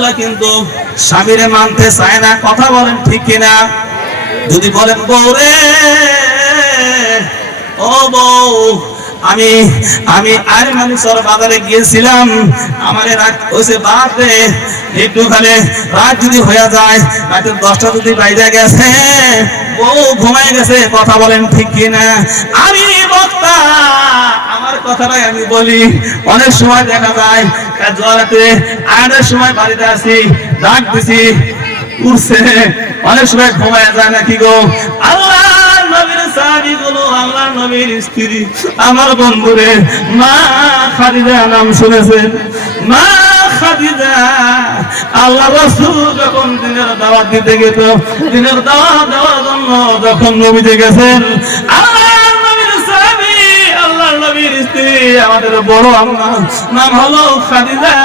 বন্ধুরা কিন্তু স্বামীরে মানতে চায় না, কথা বলেন ঠিক কিনা? যদি বলেন বউরে, ও বউ, আমি আর মানুষের বাজারে গিয়েছিলাম, আমার রাত হয়েছে বাদে, একটুখানে রাত যদি হয়ে যায়, রাতের 10টা যদি বাইরে গেছে, বউ ঘুমায় গেছে, কথা বলেন ঠিক কিনা? আমি বক্তা, আমার কথাটাই আমি বলি। অনেক সময় দেখা যায় জোয়ারাতে আড়ার সময় বাড়িতে আসি, ডাক দিছি, উঠছে, অনেক সময় ঘুমায় যায় নাকি গো? আল্লাহ নবীর সাহাবী গুলো, আল্লাহ নবীর স্ত্রী, আমার বন্ধুরে মা খাদিজা নাম শুনেছেন? মা খাদিজা, আল্লাহ রাসূল যখন দিনের দাওয়াত দিতে গেল, দিনের দাওয়াত দেওয়ার জন্য যখন নবীতে গেছেন, আল্লাহ নবীর সাহাবী, আল্লাহ নবীর স্ত্রী, আমাদের বড় আম্মা নাম হলো খাদিজা,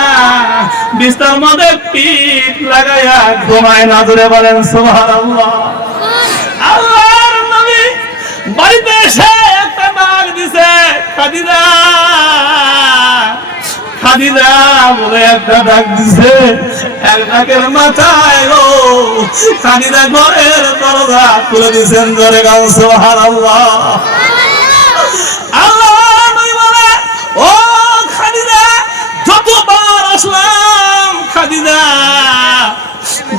বিছানার মধ্যে পিঠ লাগাইয়া ঘুমায় না, ধরে বলেন সুবহানাল্লাহ। আল্লাহর নবী বাড়িতে এসে একটা ডাক দিছে, খাদিজা, খাদিজা বলে একটা ডাক দিছে, এক ডাকের মাথায় ও খাদিজা ঘরের দরজা খুলে দিয়েছেন, জোরে গাও সুবহানাল্লাহ। আল্লাহর নবী বলে, ও খাদিজা, যতবার আসলাম খাদিজা,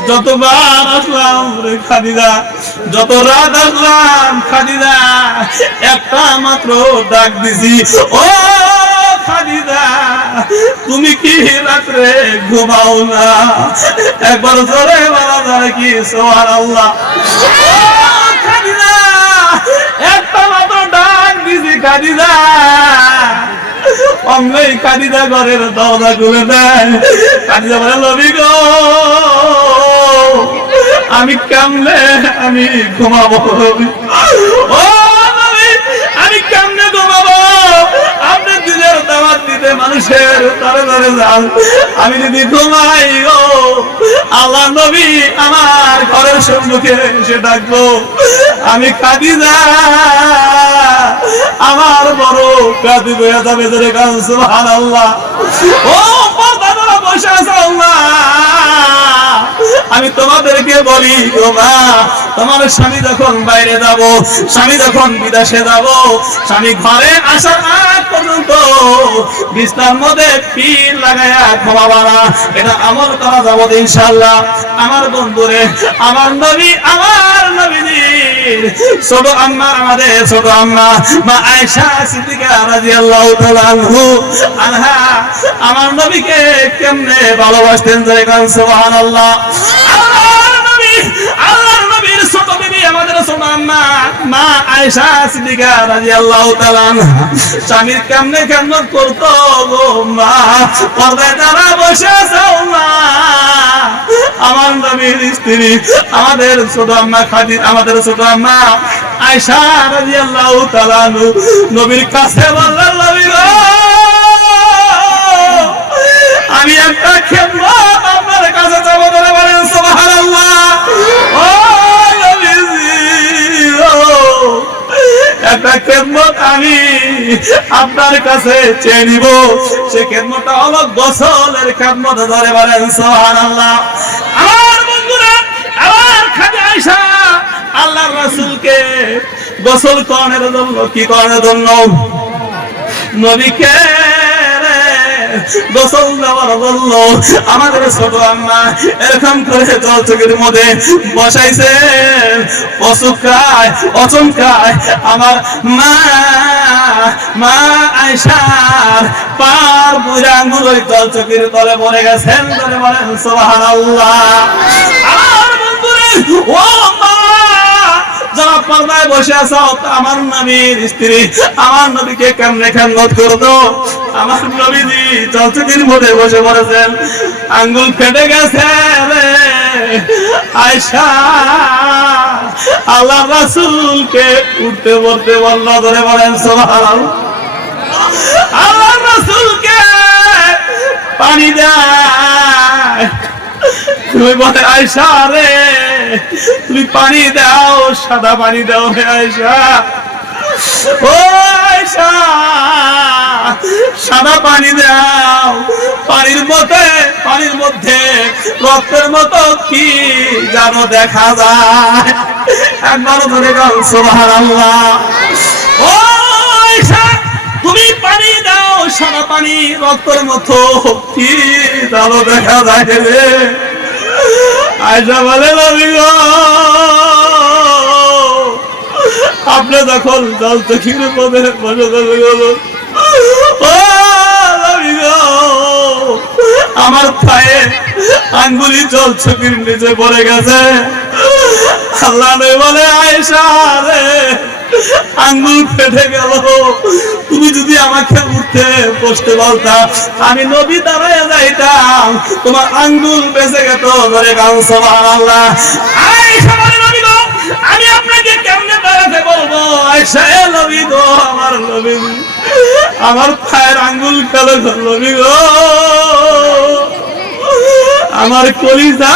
যতবার আসলাম রে খাদিজা, যত রাত আসলাম খাদিজা, একটা মাত্র ডাক দিছি, ও খাদিজা, তুমি কি রাত্রে ঘুমাও না? একবার জোরে বলা যায় কি সুবহানাল্লাহ? ও খাদিজা, একটা মাত্র ডাক দিছি খাদিজা, অমনি খাদিজা ঘরের দরজা খুলে দেয়। খাদিজা বলে, নবী গো, আমি কেমনে আমি ঘুমাবো? ও নবী, আমি কেমনে ঘুমাবো? আপনি দিনের দাওয়াত দিতে মানুষের তারে তারে যান, আমি যদি ঘুমাই গো, আল্লাহ নবী আমার ঘরের সম্মুখে এসে ডাকবো, আমি খাদিজা, আমার বড় কাঁদি বইয়া যাবে, ধরে গান সুবহানাল্লাহ। ও পর্দারা বসে আছে, আমি তোমাদেরকে বলি গো মা, তোমার স্বামী যখন বাইরে যাব, স্বামী যখন বিদেশে যাব, স্বামী ঘরে আসার আগ পর্যন্ত বিছানার মধ্যে পিঠ লাগাইয়া ঘুমাবা না, এটা আমল করা যাবে ইনশাআল্লাহ। আমার বন্ধুরে, আমার নবী, আমার নবীজির ছোট আম্মা, আমাদের ছোট আম্মা মা আয়েশা সিদ্দিকা রাদিয়াল্লাহু তাআলা আনহা, আমার নবীকে কেমনে ভালোবাসতেন, জয় গান সুবহানাল্লাহ। আল্লাহর নবীর ছোট বিবি, আমাদের ছোট আম্মা মা আয়েশা সিদ্দিকা রাদিয়াল্লাহু তাআলা আনহা, স্বামীর কেমনে খেদমত করতো গো মা, পর্দায় যারা বসে আছে মা, আমার নবীর স্ত্রী, আমাদের ছোট আম্মা খাদিজা, আমাদের ছোট আম্মা আয়েশা রাদিয়াল্লাহু তাআলা নবীর কাছে বললেন, নবী গো, আমি একটা খেদমত আপনার কাছে যাব, বলে বলেন সুবহানাল্লাহ। ও নবীজি, একটা খেদমত আমি আপনার কাছে চেয়ে নিব, সে খেদমতটা হলো গোসলের খেদমত, ধরে বলেন সুবহানাল্লাহ। আমার বন্ধুরা, আমার খাদিজা আয়েশা আল্লাহর রাসূলকে গোসল করানোর জন্য, কি করানোর জন্য? নবীকে গোসল দেওয়ার জন্য আমাদের ছোট আম্মা এরকম করে জল চোখের মধ্যে বসাইছে, অচমকায় আমার মা আয়েশার পার বুড়া আঙ্গুল ওই জল চোখের তলে পড়ে গেছেন, ধরে বলেন সুবহানাল্লাহ। আমার বন্ধুরে, ও মা, যারা পর্দায় বসে আছো, আমার নবীর স্ত্রী, আমার নবীকে কেমনে খেদমত করতো? আমার নবীজি চলচকির মধ্যে বসে পড়েছেন, আঙ্গুল ফেটে গেছে রে আয়েশা, আল্লাহ রাসূলকে উঠতে বলতে বলল, ধরে বলেন সুবহানাল্লাহ। আল্লাহ রাসূলকে পানি দেয়, তুমি বলে আয়েশা রে, তুমি পানি দাও, সাদা পানি দাও হে আয়েশা। ও আয়েশা, সাদা পানি দাও, পানির মধ্যে রক্তের মতো কি যেন দেখা যায়। একবার ধরে গাও সুবহানাল্লাহ। ও আয়েশা, তুমি পানি দাও, সাদা পানি রক্তের মতো কি যেন দেখা যায় রে। আয়েশা বলে নবী গো, আপনি যখন জল চোখের মধ্যে বসে গেল, আমার পায়ে আঙ্গুলি জল চোখের নিচে পড়ে গেছে। আল্লাহ বলে আয়েশা রে, আঙ্গুল ফেটে গেল, তুমি যদি আমাকে উঠতে বসতে বলতা, আমি নবী দাঁড়ায় যাইতাম, তোমার আঙ্গুল বেঁচে গেত। ধরে গান সুবহানাল্লাহ। আয়েশা বলে নবী গো, আমি আপনাকে কেমনে দাঁড়াতে বলবো? আয়েশা এ নবী গো, আমার নবী, আমার পায়ের আঙ্গুল কালো নবী গো, আমার কলিজা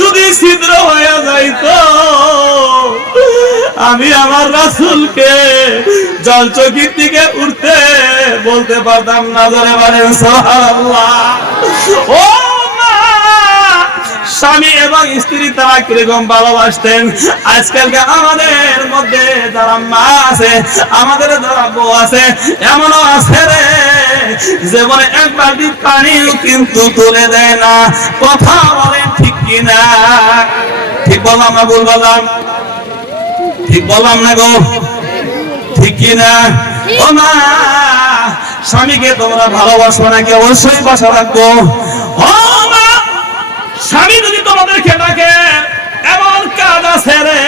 যদি ছিদ্র হয়ে যাইতো, আমি আমার রাসূলকে জল চকির দিকে উঠতে বলতে পারতাম না। জোরে বলেন সুবহানাল্লাহ। ও মা, স্বামী এবং স্ত্রী তারা কিরকম ভালোবাসতেন। আজকালকার আমাদের মধ্যে যারা মা আছে, আমাদের যারা বউ আছে, এমনও আছে রে জীবনে এক বালতি পানিও কিন্তু তুলে দেয় না। কথা বলেন ঠিক কিনা? ঠিক বললাম না ভুল বললাম? ঠিক বললাম না গো? ঠিক কিনা? ও মা, স্বামীকে তোমরা ভালোবাসো নাকি? অবশ্যই বাসা রাখবো। ও মা, স্বামী যদি তোমাদেরকে ডাকে, এমন কাজ আছে রে,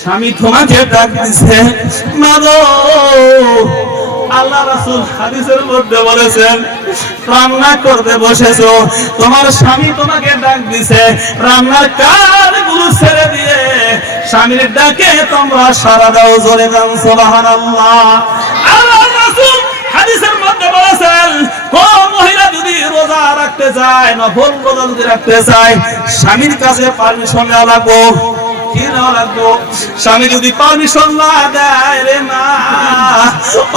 স্বামী তোমাকে ডাক দিছে, মা গো, আল্লাহ রাসূল হাদিসের মধ্যে বলেছেন, রান্না করতে বসেছো, তোমার স্বামী তোমাকে ডাক দিছে, রান্নার কাজগুলো ছেড়ে দিয়ে স্বামীর ডাকে তোমরা সাড়া দাও। জোরে গান সুবহানাল্লাহ। আল্লাহ রাসূল হাদিসের মধ্যে বলেছেন, কোন মহিলা যদি রোজা রাখতে চায়, নফল রোজা যদি রাখতে চায়, স্বামীর কাছে পারমিশন নেওয়া লাগবে। কি নেওয়া লাগবে? স্বামী যদি পারমিশন না দেয় রে মা,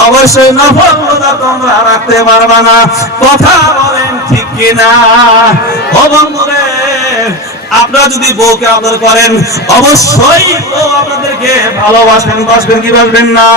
অবশ্যই নফল রোজা তোমরা রাখতে পারবা না। কথা বলেন ঠিক কিনা? ও বন্ধুরে, আপনারা যদি বউকে আদর করেন, অবশ্যই বউ আপনাদেরকে ভালোবাসবেন। বাসবেন কি বাসবেন না?